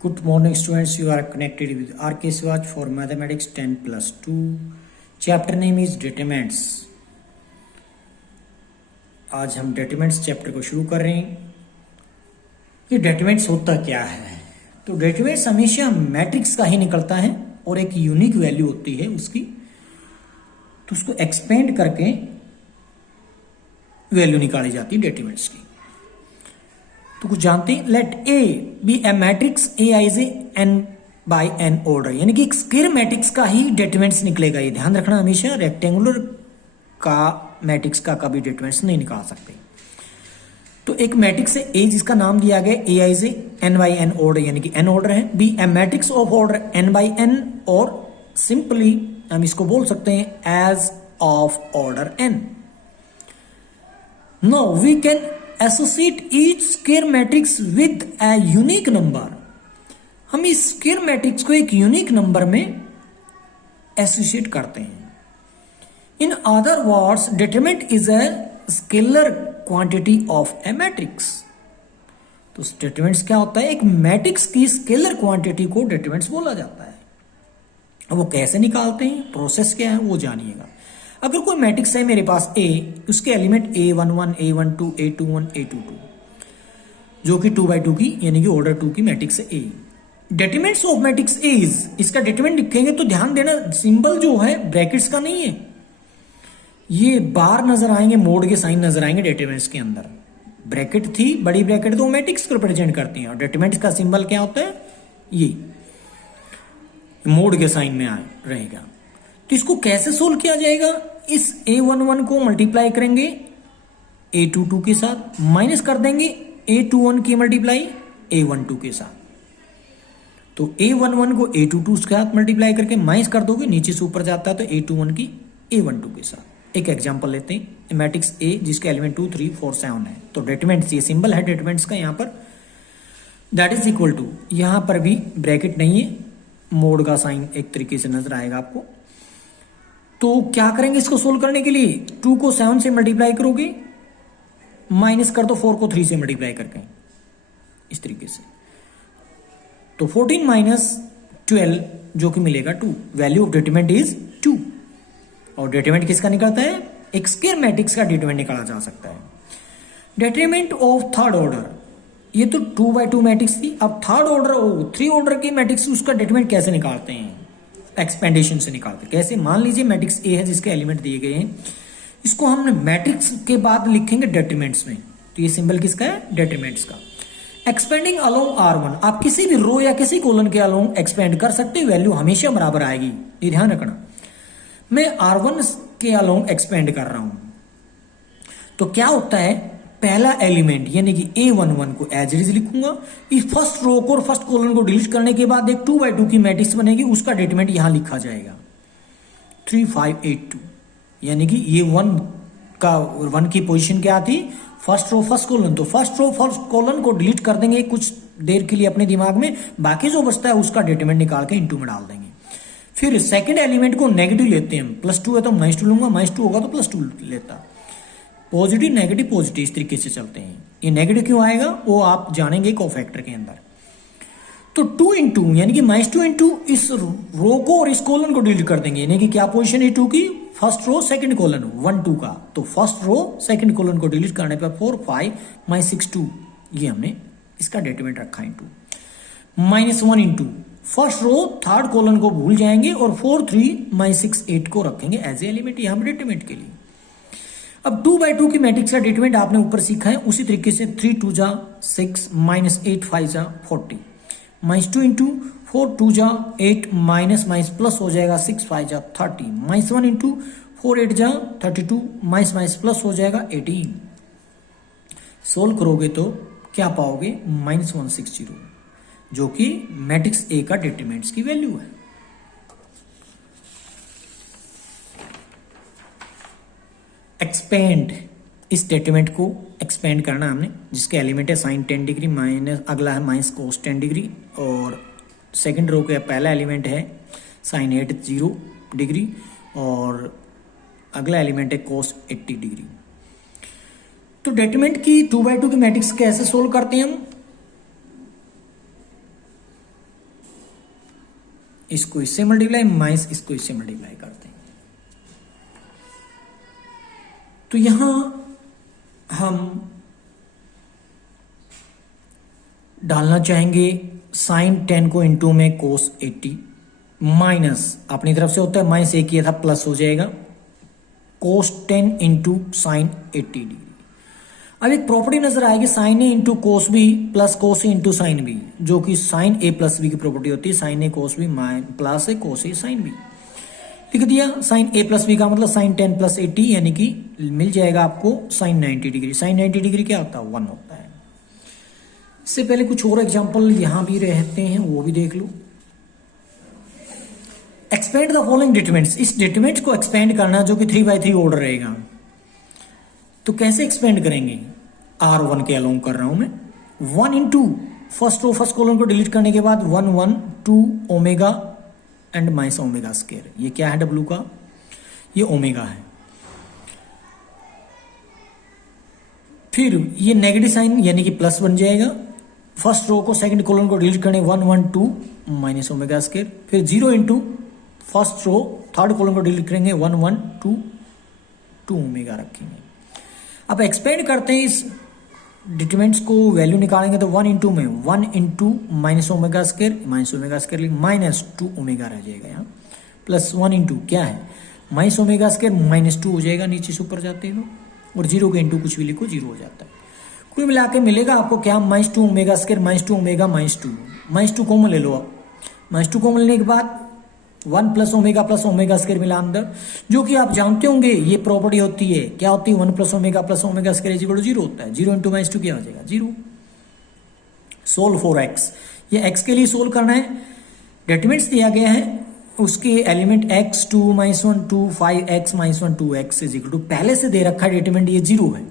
Good morning students, you are connected with RK Swatch for Mathematics 10+2. Chapter name is Determinants. आज हम डेटरमिनेंट्स chapter को शुरू कर रहे हैं। ये डेटरमिनेंट्स होता क्या है? तो डेटरमिनेंट्स हमेशा मैट्रिक्स का ही निकलता है और एक यूनिक वैल्यू होती है उसकी, तो उसको एक्सपेंड करके वैल्यू निकाली जाती है डेटरमिनेंट्स की। तो कुछ जानते हैं, let A be a matrix A I is n by n order, यानी कि एक स्क्वायर मैट्रिक्स का ही डेटरमिनेंट्स निकलेगा। ये ध्यान रखना हमेशा, रेक्टेंगुलर का मैट्रिक्स का कभी डेटरमिनेंट्स नहीं निकाल सकते। तो एक मैट्रिक्स है ए जिसका नाम दिया गया ए आई से एन बाई एन ऑर्डर, यानी कि एन ऑर्डर है। B a matrix of order n by n, और सिंपली हम इसको बोल सकते हैं as of order n. No we can associate each square matrix with a unique number. हम इस स्क्वायर मैट्रिक्स को एक यूनिक नंबर में एसोसिएट करते हैं। In other words, determinant is a scalar quantity of A matrix. तो determinants क्या होता है? एक मैट्रिक्स की स्केलर क्वांटिटी को डिटरमिनेंट्स बोला जाता है। वो कैसे निकालते हैं, प्रोसेस क्या है, वो जानिएगा। अगर कोई मैट्रिक्स है मेरे पास ए, उसके element A11, A12, A21, A22, जो कि 2x2 की यानी कि ऑर्डर 2 की मैट्रिक्स है A. Determinants of matrix A is, इसका डिटरमिनेंट लिखेंगे तो ध्यान देना सिंबल जो है ब्रैकेट्स का नहीं है, ये बार नजर आएंगे, मोड के साइन नजर आएंगे डिटरमिनेंट्स के अंदर। ब्रैकेट थी, बड़ी ब्रैकेट तो मैट्रिक्स को रिप्रेजेंट करती है, और डिटरमिनेंट्स का सिंबल क्या होता है? ये मोड के साइन में रहेगा। तो इसको कैसे सोल्व किया जाएगा? इस A11 को मल्टीप्लाई करेंगे A22 के साथ, माइनस कर देंगे A21 की मल्टीप्लाई A12 के साथ। तो A11 को A22 के साथ मल्टीप्लाई करके माइनस कर दोगे, नीचे से ऊपर जाता है तो A21 की A12 के साथ। एक एग्जांपल लेते हैं, मैट्रिक्स A जिसके एलिमेंट 2, 3, 4, 7 है। तो डिटरमिनेंट्स, ये सिंबल है डिटरमिनेंट्स का यहाँ पर, दैट इज इक्वल टू, यहाँ पर भी ब्रैकेट नहीं है, मोड का साइन एक तरीके से नजर आएगा आपको। तो क्या करेंगे इसको सोल्व करने के लिए? 2 को 7 से मल्टीप्लाई करोगे, माइनस कर दो 4 को 3 से मल्टीप्लाई करके, इस तरीके से। तो 14 माइनस 12 जो कि मिलेगा 2। Value of determinant is 2। और डिटरमिनेंट किसका निकलता है? एक स्क्वायर मैट्रिक्स का डिटरमिनेंट निकाला जा सकता है। डिटरमिनेंट ऑफ थर्ड ऑर्डर, ये तो 2x2 मैट्रिक्स थी। अब थर्ड ऑर्डर, 3 ऑर्डर की मैट्रिक्स, उसका डिटरमिनेंट कैसे निकालते हैं? एक्सपेंडेशन से निकालते हैं। कैसे? मान लीजिए मैट्रिक्स ए है जिसके एलिमेंट दिए गए हैं, इसको हमने मैट्रिक्स के बाद लिखेंगे डिटरमिनेंट्स में। तो ये सिंबल किसका है? डिटरमिनेंट्स का। एक्सपेंडिंग अलोंग R1, आप किसी भी रो या किसी कॉलम के अलोंग एक्सपेंड कर सकते हो, वैल्यू हमेशा बराबर आएगी, ये ध्यान रखना। मैं R1 के अलोंग एक्सपेंड कर रहा हूं, तो क्या होता है? पहला एलिमेंट यानी कि A11 को एज इट इज लिखूंगा। इस फर्स्ट रो को और फर्स्ट कॉलम को डिलीट करने के बाद एक 2x2 की मैट्रिक्स बनेगी, उसका डिटरमिनेंट यहां लिखा जाएगा 3, 5, 8, 2, यानी कि ये 1 की पोजीशन क्या थी? First row first column. तो फर्स्ट रो फर्स्ट कॉलम को डिलीट कर देंगे कुछ देर के लिए अपने दिमाग में, बाकी जो बचता है उसका डिटरमिनेंट निकाल के इंटू में डाल देंगे। फिर सेकेंड एलिमेंट को नेगेटिव लेते हैं, +2 है तो -2 लूंगा, -2 होगा तो +2 लेता। पॉजिटिव नेगेटिव पॉजिटिव, इस तरीके से चलते हैं। ये नेगेटिव क्यों आएगा वो आप जानेंगे कोफैक्टर के अंदर। तो 2 इंटू यानी कि -2 इंटू इस रो को और इस कॉलम को डिलीट कर देंगे, यानी कि क्या पोजीशन है 2 की? फर्स्ट रो सेकंड कॉलम, 1, 2 का। तो फर्स्ट रो सेकंड कॉलम को डिलीट करने पर 4, 5, -6, 2, ये हमने इसका डिटरमिनेंट रखा into. -1 into first row third column को भूल जाएंगे और 4, 3, -6, 8 को रखेंगे एज ए एलिमेंट यहां पर डिटरमिनेंट के लिए। अब 2x2 की मैट्रिक्स का डिटरमिनेंट आपने ऊपर सीखा है, उसी तरीके से 3, 2 जा 6, -8, 5 जा 40, -2 इंटू 4, 2 जा 8, माइनस प्लस हो जाएगा 6, 5 जा 30, -1 इंटू 4, 8 जा 32, माइनस प्लस हो जाएगा 18। सोल्व करोगे तो क्या पाओगे? -160, जो कि मैट्रिक्स ए का डिटरमिनेंट्स की वैल्यू है। एक्सपेंड, इस डिटरमिनेंट को एक्सपेंड करना हमने, जिसके एलिमेंट है sin 10 डिग्री, माइनस अगला है माइनस cos 10 डिग्री, और सेकंड रो का पहला एलिमेंट है sin 80 डिग्री, और अगला एलिमेंट है cos 80 डिग्री। तो डिटरमिनेंट की 2x2 की मैट्रिक्स कैसे सोल्व करते हैं हम? इसको इससे मल्टीप्लाई, माइनस इसको इससे मल्टीप्लाई करते हैं। तो यहां हम डालना चाहेंगे साइन 10 को इंटू में कोस 80 माइनस अपनी तरफ से होता है माइनस एक किया था प्लस हो जाएगा कोस 10 इंटू साइन 80 डिग्री। अब एक प्रॉपर्टी नजर आएगी sine A into cos B plus cos A into sine B, जो कि साइन ए प्लस बी की प्रॉपर्टी होती है। Sine A cos B plus A cos A sine B लिख दिया। साइन ए प्लस बी का मतलब साइन 10 प्लस 80 यानी कि मिल जाएगा आपको साइन 90 डिग्री। साइन 90 डिग्री क्या होता है? 1 होता है। इससे पहले कुछ और एग्जांपल यहां भी रहते हैं, वो भी देख लो। एक्सपेंड द फॉलोइंग डिटरमिनेंट्स, इस डिटरमिनेंट को एक्सपेंड करना जो कि 3/3 ऑर्डर रहेगा। तो कैसे एक्सपेंड करेंगे? R1 के अलोंग कर रहा हूं मैं। 1 into first row first column को डिलीट करने के बाद 1 1 2 omega and minus omega square. ये क्या है W का? ये ओमेगा है। फिर ये नेगेटिव साइन यानी कि प्लस बन जाएगा। फर्स्ट रो को सेकंड कॉलम को डिलीट करने 1 1 2 माइनस ओमेगा स्क्वायर। फिर 0 into first row third column को डिलीट करेंगे 1 1 2 2 ओमेगा रखेंगे। अब एक्सपेंड करते हैं इस डिटरमिनेंट्स को, वैल्यू निकालेंगे तो 1 इंटू में 1 into minus omega square minus 2 omega रह जाएगा यहाँ, प्लस 1 इंटू क्या है माइनस ओमेगा स्क्वायर माइनस 2 हो जाएगा नीचे से ऊपर जाते हैं, और 0 के इंटू कुछ भी लिखो 0 हो जाता है। कुल मिला के मिलेगा आपको क्या? Minus 2 omega square minus 2 omega minus 2 common ले लो। आप माइनस 2 कॉमन लेने के बाद 1 प्लस ओमेगा स्क्वायर मिला अंदर, जो कि आप जानते होंगे ये प्रॉपर्टी होती है। क्या होती है? 1 plus omega square is equal to 0 होता है। 0 इंटू माइनस 2 क्या हो जाएगा? 0। सोल्व फॉर एक्स, ये एक्स के लिए सोल्व करना है। डिटरमिनेंट्स दिया गया है, उसके element x 2 minus 1 2 5x minus 1 2x is equal to, पहले से दे रखा है डिटरमिनेंट ये 0 है।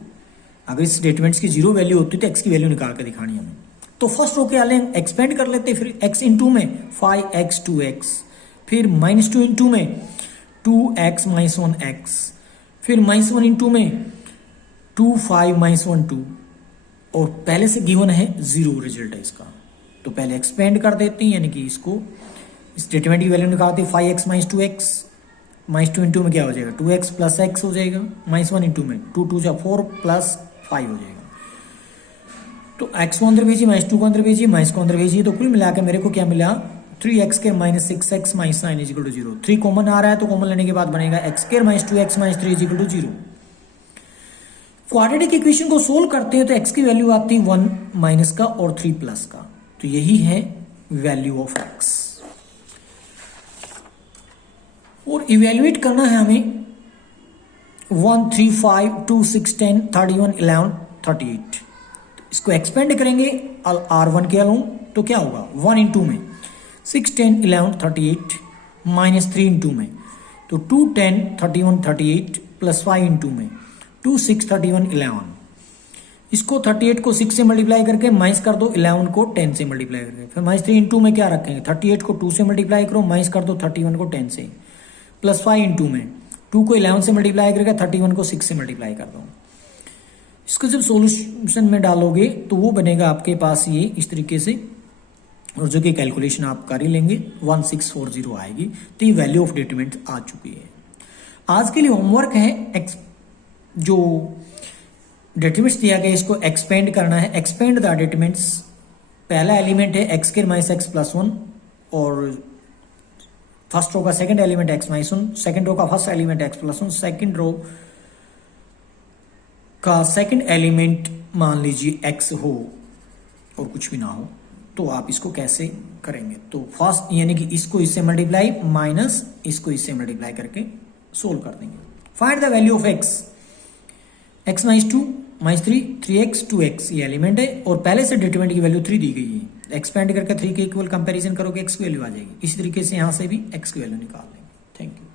अगर इस डिटरमिनेंट्स की 0 वैल्यू होती तो x की वैल्यू निकाल कर दिखानी हमें। तो फर्स्ट रो के अलग एक्सपेंड कर लेते, फिर x इंटू में 5x 2x, फिर माइनस 2 इंटू में 2x माइनस 1x, फिर माइनस 1 इंटू में 2 5 माइनस 1 2, और पहले से गिवन है 0 रिजल्ट है इसका। तो पहले एक्सपेंड कर देते हैं, यानी कि इसको इस डिटरमिनेंट की वैल्यू निकालते हैं 5x minus 2x, minus 2 into में क्या हो जाएगा 2x प्लस x हो जाएगा, माइनस 1 इंटू में 2 2 4 प्लस 5 हो जाएगा। तो x को अंदर भेजिए, माइनस 2 को अंदर भेजिए, माइनस को अंदर भेजिए, तो कुल मिला के मेरे को क्या मिला 3x के minus 6x minus 9 is equal to 0। 3 common आ रहा है तो कॉमन लेने के बाद बनेगा x square minus 2x minus 3 is equal to 0। Quadratic equation को सोल्व करते हैं तो x की वैल्यू आती है 1 माइनस का और 3 प्लस का, तो यही है वैल्यू ऑफ x। और इवेल्युएट करना है हमें 1 3 5 2 6 10 31 11 38। इसको एक्सपेंड करेंगे R1 के अलोंग, तो क्या होगा 1 इंटू में 6 10 11 38 माइनस 3 इंटू में तो 2 10 31 38 प्लस 5 इंटू में 2 6 31 11। इसको 38 को 6 से मल्टीप्लाई करके माइनस कर दो, 11 को 10 से मल्टीप्लाई करके, फिर माइनस 3 इंटू में क्या रखेंगे 38 को 2 से मल्टीप्लाई करो, माइनस कर दो 31 को 10 से, प्लस 5 इंटू में 2 को 11 से मल्टीप्लाई करके 31 को 6 से मल्टीप्लाई कर दो। इसको जब सॉल्यूशन में डालोगे तो वो बनेगा आपके पास ये इस तरीके से, और जो कि कैलकुलेशन आप कर ही लेंगे 1640 आएगी। तो ये वैल्यू ऑफ डिटरमिनेंट आ चुकी है। आज के लिए होमवर्क है जो डिटरमिनेंट्स दिया गया इसको एक्सपेंड करना है। एक्सपेंड द डिटरमिनेंट्स, पहला एलिमेंट है x square minus x plus 1, और फर्स्ट रो का second element x minus 1, second row का first element x plus 1, second row का सेकंड एलिमेंट मान लीजिए x हो और कुछ भी ना हो, तो आप इसको कैसे करेंगे? तो फर्स्ट यानी कि इसको इससे मल्टीप्लाई माइनस इसको इससे मल्टीप्लाई करके सोल्व कर देंगे। Find the value of x minus 2 minus 3 3x 2x ये एलिमेंट है, और पहले से डिटरमिनेंट की वैल्यू 3 दी गई है। एक्सपेंड करके 3 के इक्वल कंपैरिजन करोगे x की वैल्यू आ जाएगी। इसी तरीके से यहां से भी x की वैल्यू निकाल लेंगे। Thank you.